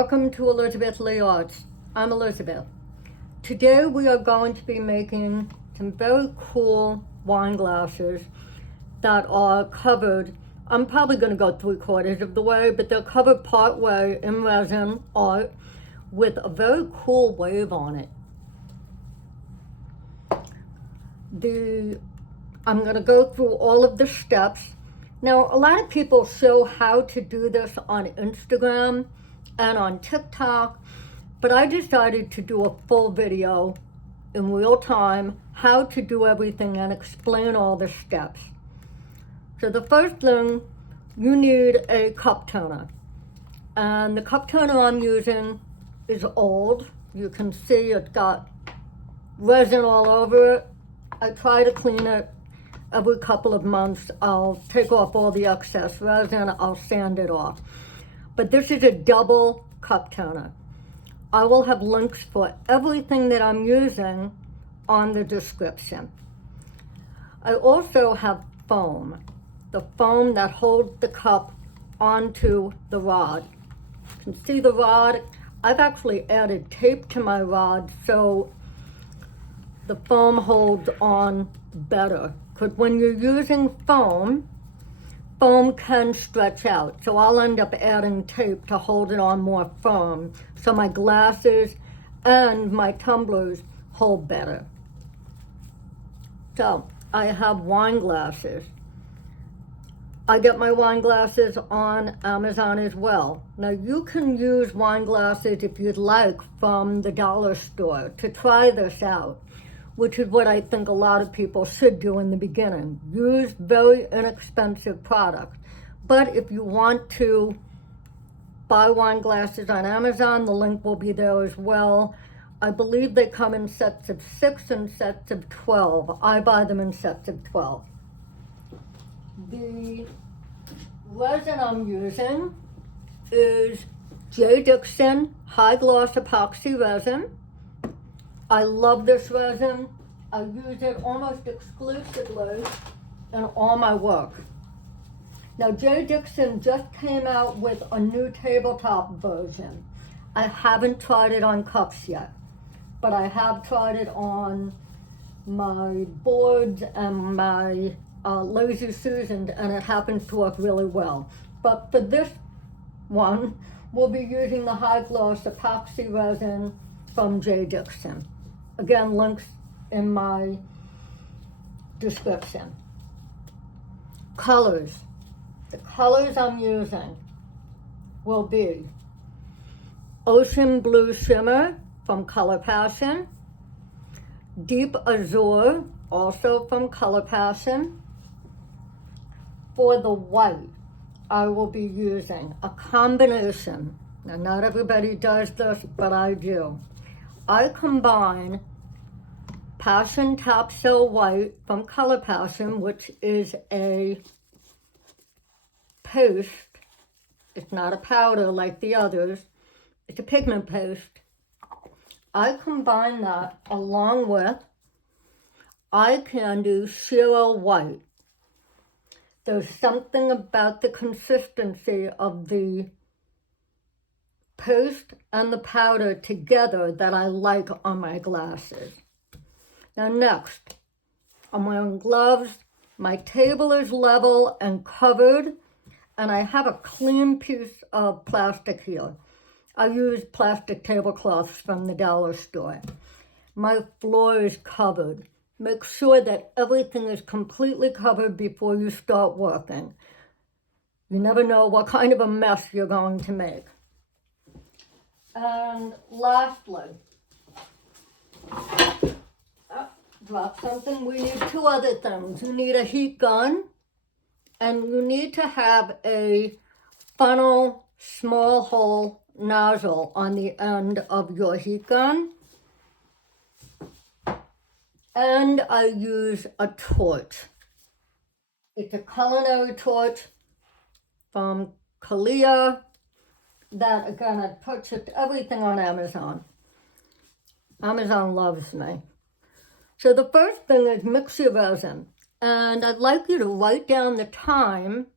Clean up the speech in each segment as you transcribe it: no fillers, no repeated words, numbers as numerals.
Welcome to Elizabeth Lee Arts. I'm Elizabeth. Today we are going to be making some very cool wine glasses that are covered. I'm probably going to go 3/4 of the way, but they're covered part way in resin art with a very cool wave on it. I'm going to go through all of the steps. Now, a lot of people show how to do this on Instagram and on TikTok, but I decided to do a full video in real time, how to do everything and explain all the steps. So the first thing, you need a cup toner. And the cup toner I'm using is old. You can see it's got resin all over it. I try to clean it every couple of months. I'll take off all the excess resin, I'll sand it off. But this is a double cup toner. I will have links for everything that I'm using on the description. I also have foam, the foam that holds the cup onto the rod. You can see the rod. I've actually added tape to my rod so the foam holds on better. Because when you're using foam can stretch out. So I'll end up adding tape to hold it on more firm so my glasses and my tumblers hold better. So I have wine glasses. I get my wine glasses on Amazon as well. Now you can use wine glasses if you'd like from the dollar store to try this out, which is what I think a lot of people should do in the beginning. Use very inexpensive products. But if you want to buy wine glasses on Amazon, the link will be there as well. I believe they come in sets of 6 and sets of 12. I buy them in sets of 12. The resin I'm using is Jdiction high gloss epoxy resin. I love this resin. I use it almost exclusively in all my work. Now, Jdiction just came out with a new tabletop version. I haven't tried it on cups yet, but I have tried it on my boards and my Lazy Susans, and it happens to work really well. But for this one, we'll be using the high gloss epoxy resin from Jdiction. Again, links in my description. Colors. The colors I'm using will be Ocean Blue Shimmer from Color Passion, Deep Azure, also from Color Passion. For the white, I will be using a combination. Now, not everybody does this, but I do. I combine Passion Top Cell White from Color Passion, which is a paste. It's not a powder like the others. It's a pigment paste. I combine that along with Eye Candy Shiro White. There's something about the consistency of the paste and the powder together that I like on my glasses. Now next, I'm wearing gloves. My table is level and covered, and I have a clean piece of plastic here. I use plastic tablecloths from the dollar store. My floor is covered. Make sure that everything is completely covered before you start working. You never know what kind of a mess you're going to make. And lastly, drop something. We need 2 other things. You need a heat gun, and you need to have a funnel, small hole nozzle on the end of your heat gun. And I use a torch. It's a Culinary torch from Kalia that, again, I purchased everything on Amazon. Amazon loves me. So the first thing is mix your resin. And I'd like you to write down the time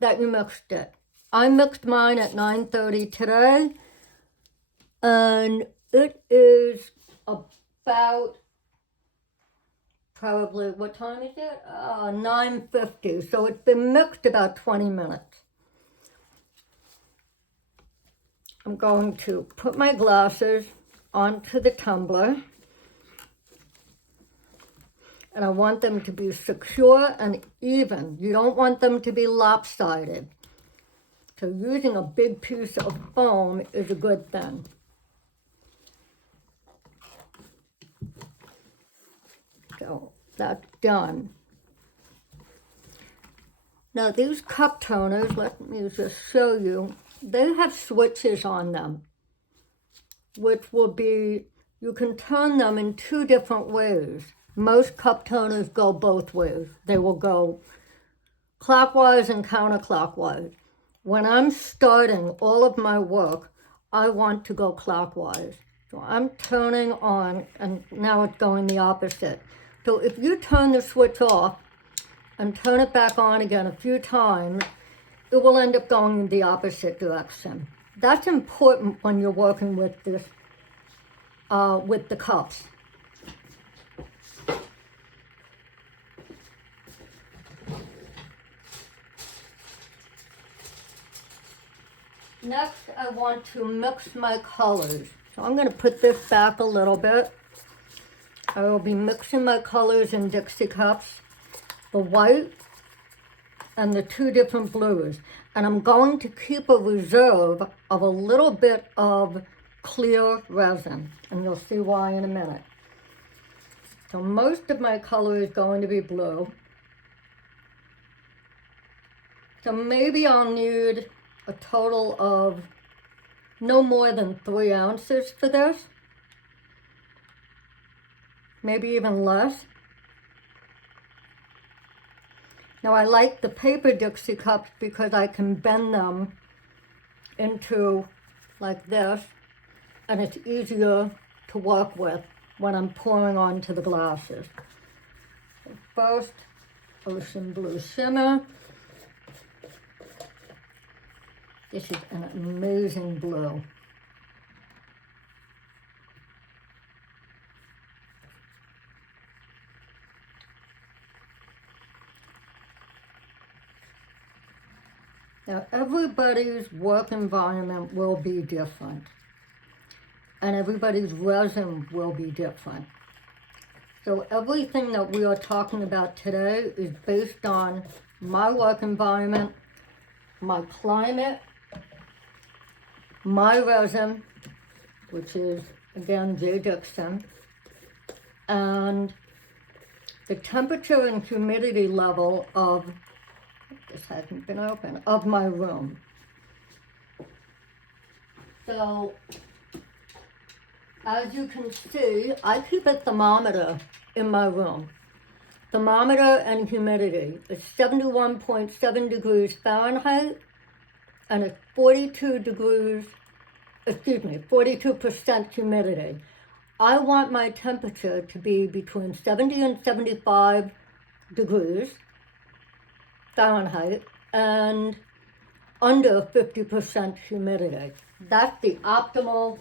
that you mixed it. I mixed mine at 9:30 today. And it is about probably, what time is it? 9:50. So it's been mixed about 20 minutes. I'm going to put my glasses onto the tumbler. And I want them to be secure and even. You don't want them to be lopsided. So using a big piece of foam is a good thing. So that's done. Now these cup toners, let me just show you, they have switches on them, which will be, you can turn them in two different ways. Most cup toners go both ways. They will go clockwise and counterclockwise. When I'm starting all of my work, I want to go clockwise. So I'm turning on, and now it's going the opposite. So if you turn the switch off and turn it back on again a few times, it will end up going in the opposite direction. That's important when you're working with this, with the cups. Next, I want to mix my colors. So I'm going to put this back a little bit. I will be mixing my colors in Dixie cups, the white and the two different blues. And I'm going to keep a reserve of a little bit of clear resin. And you'll see why in a minute. So most of my color is going to be blue. So maybe I'll need a total of no more than 3 ounces for this. Maybe even less. Now I like the paper Dixie cups because I can bend them into like this, and it's easier to work with when I'm pouring onto the glasses. So first, Ocean Blue Shimmer. This is an amazing blue. Now, everybody's work environment will be different, and everybody's resin will be different. So everything that we are talking about today is based on my work environment, my climate, my resin, which is, again, Jdiction, and the temperature and humidity level of, this hasn't been open, of my room. So, as you can see, I keep a thermometer in my room. Thermometer and humidity is 71.7 degrees Fahrenheit, and it's 42% humidity. I want my temperature to be between 70 and 75 degrees Fahrenheit and under 50% humidity. That's the optimal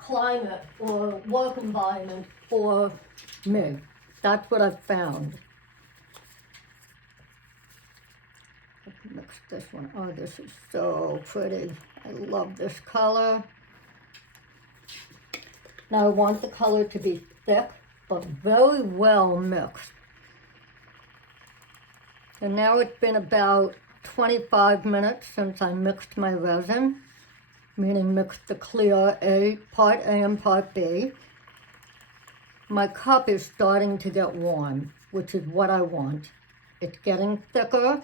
climate or work environment for me. That's what I've found. Mix this one. Oh, this is so pretty. I love this color. Now I want the color to be thick, but very well mixed. And now it's been about 25 minutes since I mixed my resin, meaning mixed the clear part A and part B. My cup is starting to get warm, which is what I want. It's getting thicker,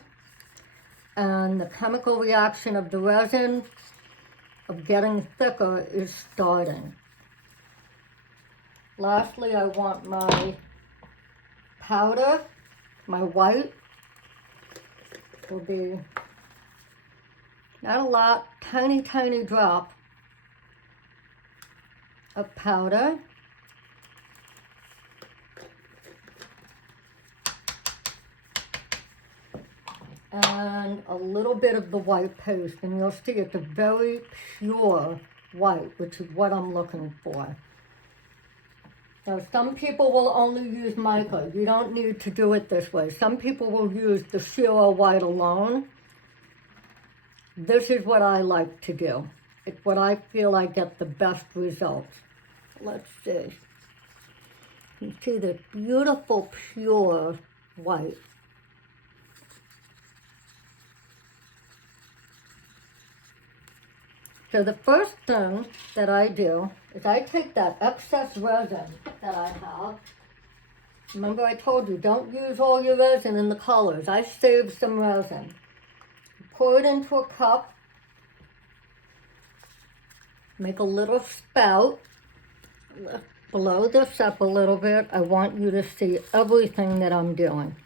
and the chemical reaction of the resin of getting thicker is starting. Lastly, I want my powder, my white, will be not a lot, tiny, tiny drop of powder. and a little bit of the white paste, and you'll see it's a very pure white, which is what I'm looking for. Now, some people will only use mica. You don't need to do it this way. Some people will use the Shiro white alone. This is what I like to do. It's what I feel I get the best results. Let's see. You see this beautiful, pure white. So the first thing that I do is I take that excess resin that I have. Remember I told you, don't use all your resin in the colors. I saved some resin. Pour it into a cup. Make a little spout. Blow this up a little bit. I want you to see everything that I'm doing.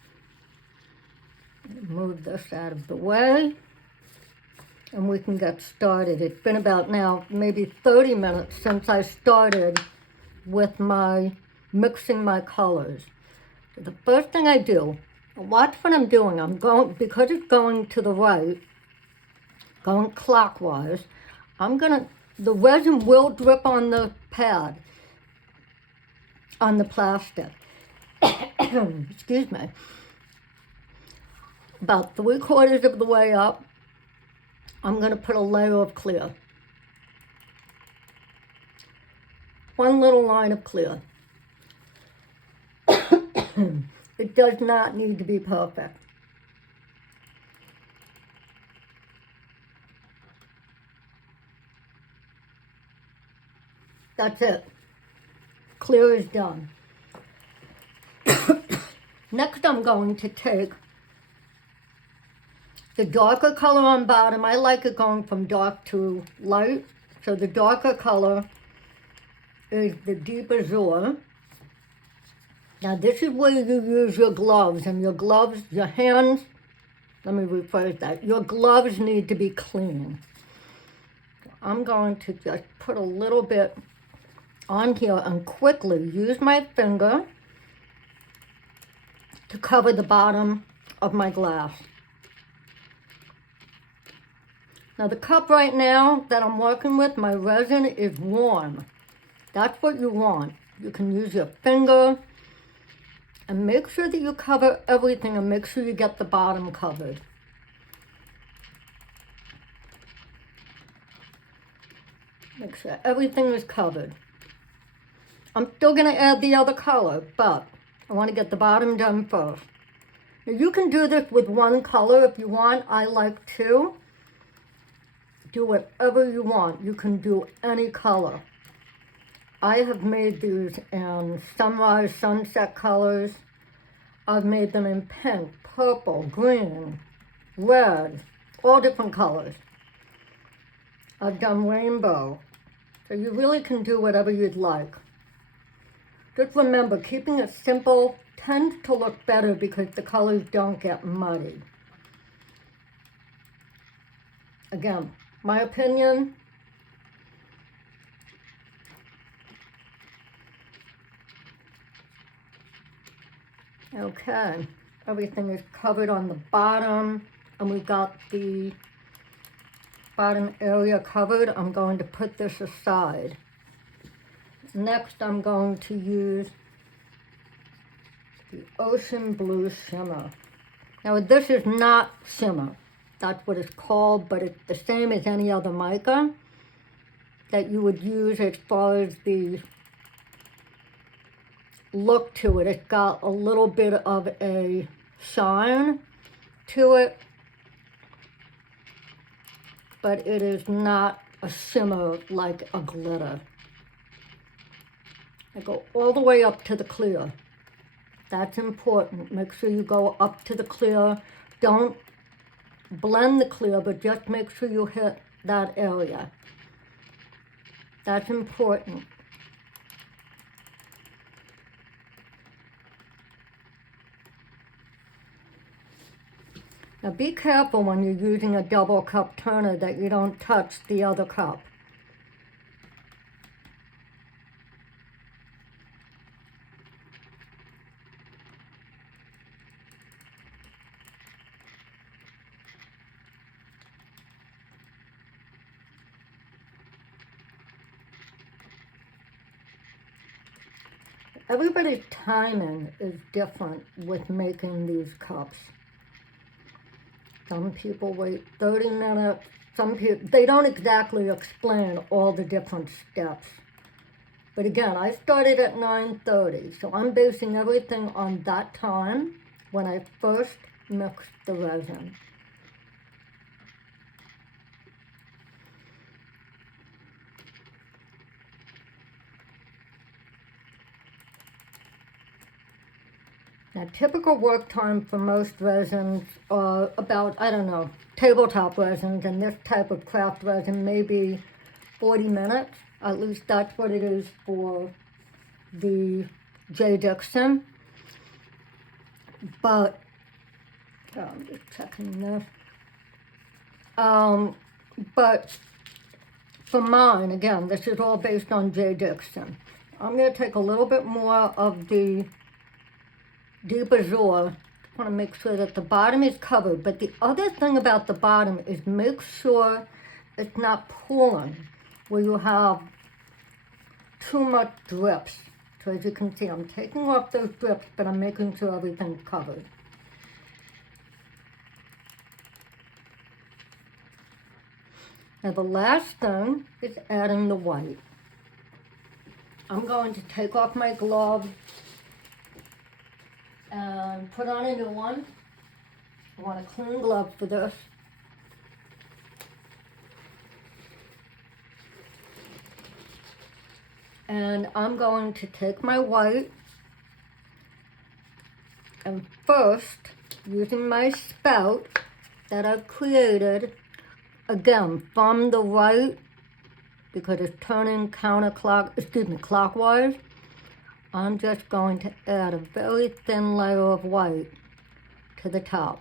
Move this out of the way. And we can get started. It's been about now maybe 30 minutes since I started with my mixing my colors. So the first thing I do, watch what I'm doing. I'm going, because it's going to the right, going clockwise, the resin will drip on the pad, on the plastic. Excuse me. About 3/4 of the way up, I'm going to put a layer of clear. One little line of clear. It does not need to be perfect. That's it. Clear is done. Next, I'm going to take the darker color on bottom. I like it going from dark to light. So the darker color is the deep Azure. Now this is where you use your gloves, and your gloves, your hands, let me rephrase that. Your gloves need to be clean. I'm going to just put a little bit on here and quickly use my finger to cover the bottom of my glass. Now the cup right now that I'm working with, my resin is warm. That's what you want. You can use your finger and make sure that you cover everything and make sure you get the bottom covered. Make sure everything is covered. I'm still going to add the other color, but I want to get the bottom done first. Now you can do this with one color if you want. I like two. Do whatever you want. You can do any color. I have made these in sunrise, sunset colors. I've made them in pink, purple, green, red, all different colors. I've done rainbow. So you really can do whatever you'd like. Just remember, keeping it simple tends to look better because the colors don't get muddy. Again, my opinion, okay, everything is covered on the bottom, and we've got the bottom area covered. I'm going to put this aside. Next, I'm going to use the Ocean Blue Shimmer. Now, this is not shimmer. That's what it's called, but it's the same as any other mica that you would use as far as the look to it. It's got a little bit of a shine to it, but it is not a shimmer like a glitter. I go all the way up to the clear. That's important. Make sure you go up to the clear. Don't blend the clear, but just make sure you hit that area. That's important. Now be careful when you're using a double cup turner that you don't touch the other cup. everybody's timing is different with making these cups. Some people wait 30 minutes. Some people, they don't exactly explain all the different steps. But again, I started at 9:30, so I'm basing everything on that time when I first mixed the resin. Now, typical work time for most resins are about, I don't know, tabletop resins and this type of craft resin maybe 40 minutes. At least that's what it is for the Jdiction. But, I'm just checking this. But for mine, again, this is all based on Jdiction. I'm going to take a little bit more of the Deep Azure. I want to make sure that the bottom is covered. But the other thing about the bottom is make sure it's not pooling where you have too much drips. So as you can see, I'm taking off those drips, but I'm making sure everything's covered. Now the last thing is adding the white. I'm going to take off my glove and put on a new one. I want a clean glove for this. And I'm going to take my white and first, using my spout that I've created, again, from the right, because it's turning clockwise, I'm just going to add a very thin layer of white to the top.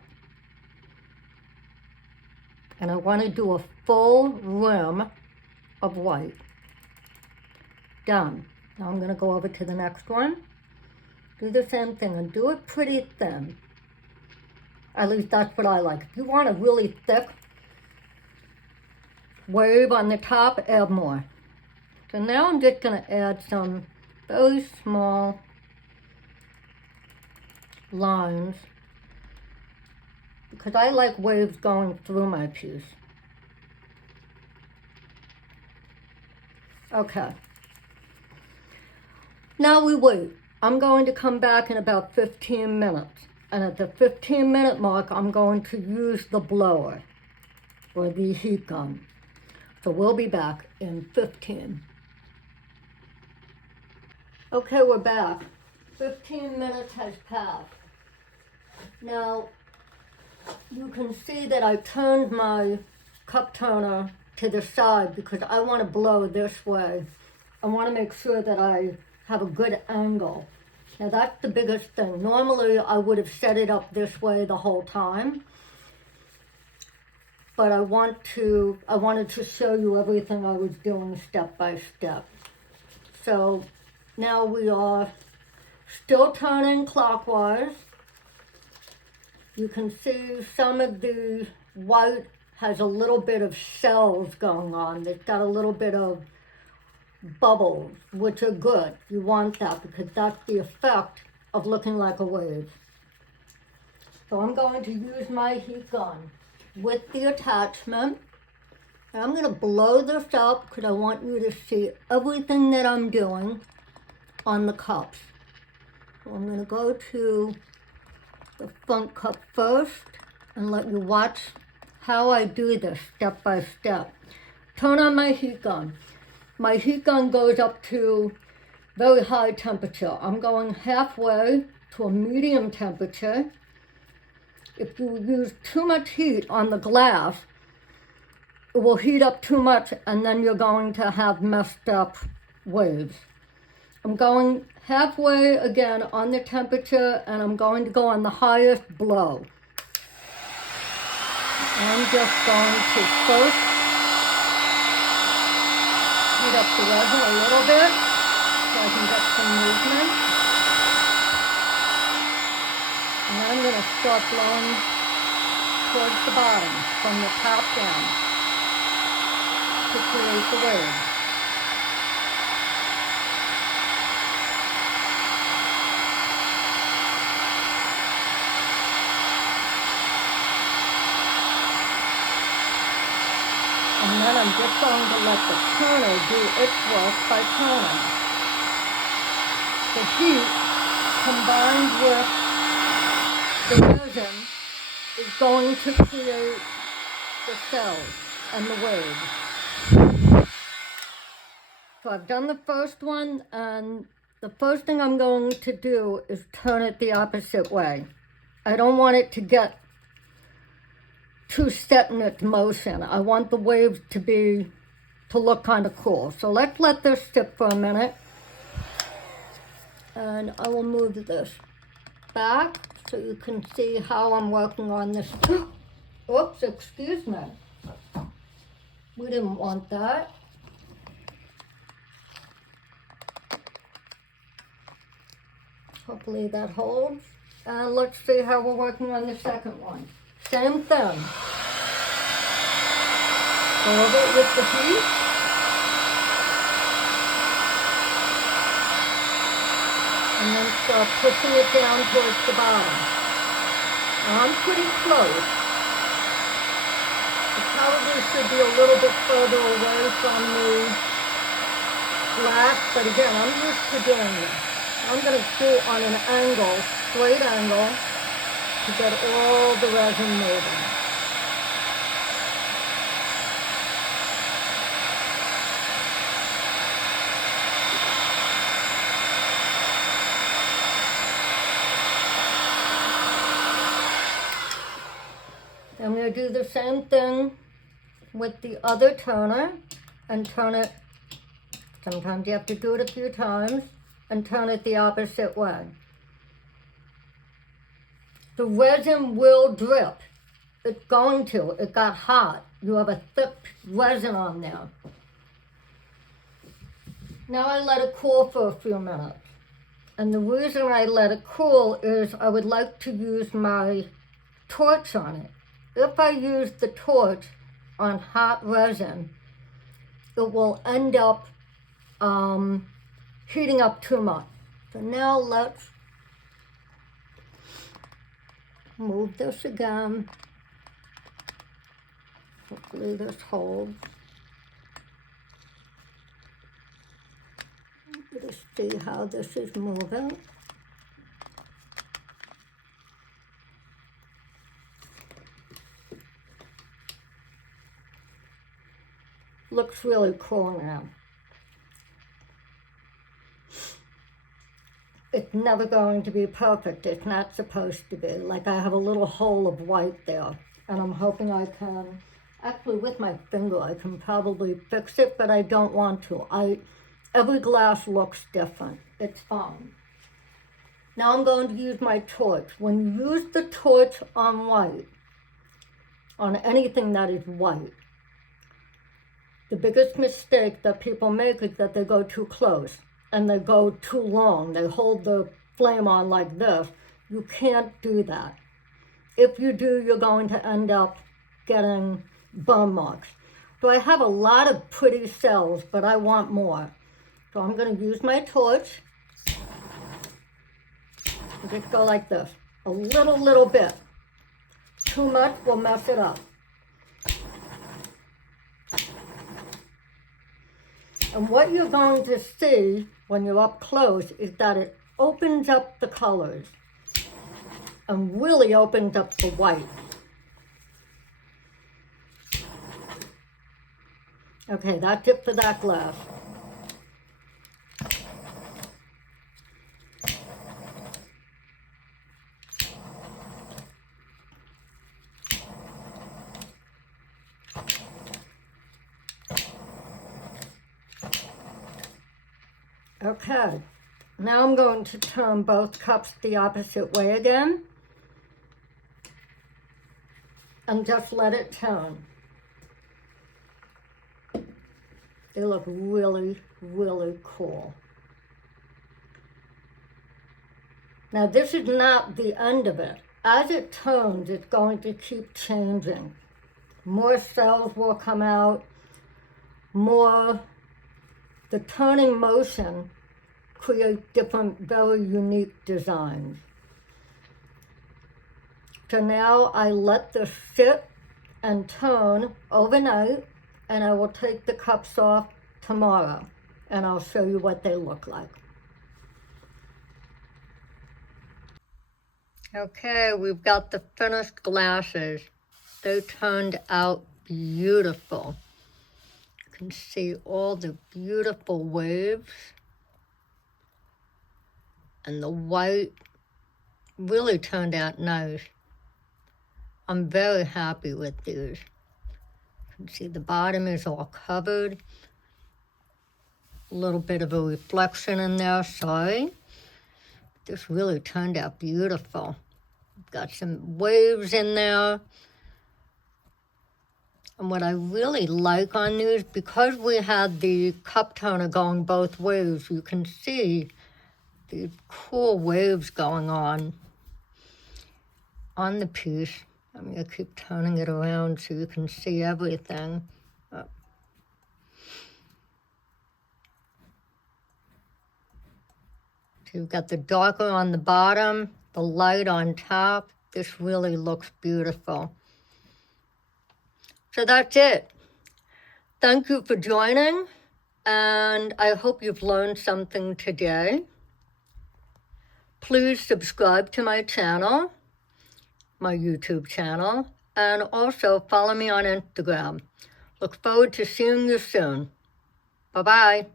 And I want to do a full rim of white. Done. Now I'm going to go over to the next one. Do the same thing and do it pretty thin. At least that's what I like. If you want a really thick wave on the top, add more. So now I'm just going to add some very small lines because I like waves going through my piece. Okay. Now we wait. I'm going to come back in about 15 minutes. And at the 15-minute mark, I'm going to use the blower or the heat gun. So we'll be back in 15. Okay, we're back. 15 minutes has passed. Now, you can see that I turned my cup turner to the side because I want to blow this way. I want to make sure that I have a good angle. Now that's the biggest thing. Normally I would have set it up this way the whole time. But I wanted to show you everything I was doing step by step. So now we are still turning clockwise. You can see some of the white has a little bit of cells going on. It's got a little bit of bubbles, which are good. You want that because that's the effect of looking like a wave. So I'm going to use my heat gun with the attachment. And I'm going to blow this up because I want you to see everything that I'm doing on the cups. So I'm going to go to the front cup first and let you watch how I do this step by step. Turn on my heat gun. My heat gun goes up to very high temperature. I'm going halfway to a medium temperature. If you use too much heat on the glass, it will heat up too much and then you're going to have messed up waves. I'm going halfway again on the temperature and I'm going to go on the highest blow. I'm just going to first heat up the resin a little bit so I can get some movement. And then I'm going to start blowing towards the bottom from the top down to create the wave. just going to let the turner do its work by turning. The heat combined with the resin is going to create the cells and the waves. So I've done the first one, and the first thing I'm going to do is turn it the opposite way. I don't want it to get too set in its motion. I want the waves to look kind of cool. So let's let this sit for a minute. And I will move this back so you can see how I'm working on this. Oops, excuse me. We didn't want that. Hopefully that holds. And let's see how we're working on the second one. Same thing. Go over it with the heat. And then start pushing it down towards the bottom. Now I'm pretty close. It probably should be a little bit further away from the glass, but again, I'm used to doing this. I'm going to do it on an angle, straight angle, to get all the resin moving. I'm going to do the same thing with the other turner and turn it. Sometimes you have to do it a few times and turn it the opposite way. The resin will drip. It's going to. It got hot. You have a thick resin on there. Now I let it cool for a few minutes. And the reason I let it cool is I would like to use my torch on it. If I use the torch on hot resin, it will end up heating up too much. So now let's move this again. Hopefully this holds. Let's see how this is moving. Looks really cool now. It's never going to be perfect. It's not supposed to be. Like I have a little hole of white there, and I'm hoping I can, actually with my finger, I can probably fix it, but I don't want to. Every glass looks different. It's fine. Now I'm going to use my torch. When you use the torch on white, on anything that is white, the biggest mistake that people make is that they go too close and they go too long. They hold the flame on like this. You can't do that. If you do, you're going to end up getting burn marks. So I have a lot of pretty cells, but I want more. So I'm going to use my torch. Just go like this. A little bit. Too much will mess it up. And what you're going to see when you're up close is that it opens up the colors and really opens up the white. Okay, that's it for that glass. Okay, now I'm going to turn both cups the opposite way again and just let it turn. They look really, really cool. Now this is not the end of it. As it turns, it's going to keep changing. More cells will come out, the turning motion creates different, very unique designs. So now I let this sit and turn overnight, and I will take the cups off tomorrow, and I'll show you what they look like. Okay, we've got the finished glasses. They turned out beautiful. You can see all the beautiful waves. And the white really turned out nice. I'm very happy with these. You can see the bottom is all covered. A little bit of a reflection in there, sorry. This really turned out beautiful. Got some waves in there. And what I really like on these, because we had the cup toner going both ways, you can see these cool waves going on the piece. I'm going to keep turning it around so you can see everything. So you've got the darker on the bottom, the light on top. This really looks beautiful. So that's it. Thank you for joining, and I hope you've learned something today. Please subscribe to my channel, my YouTube channel, and also follow me on Instagram. Look forward to seeing you soon. Bye-bye.